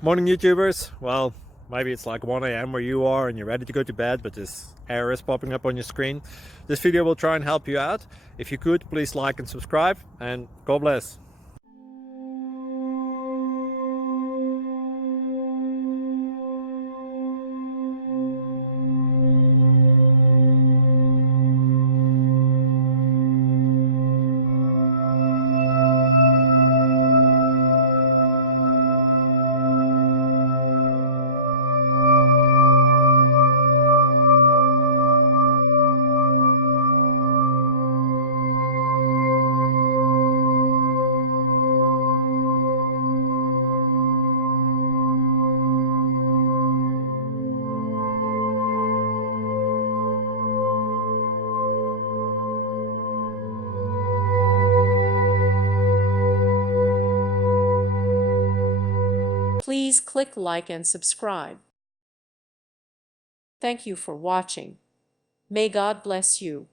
Morning YouTubers. Well, maybe it's like 1 a.m. where you are and you're ready to go to bed, but this error is popping up on your screen. This video will try and help you out. If you could, please like and subscribe, and God bless. Please click like and subscribe. Thank you for watching. May God bless you.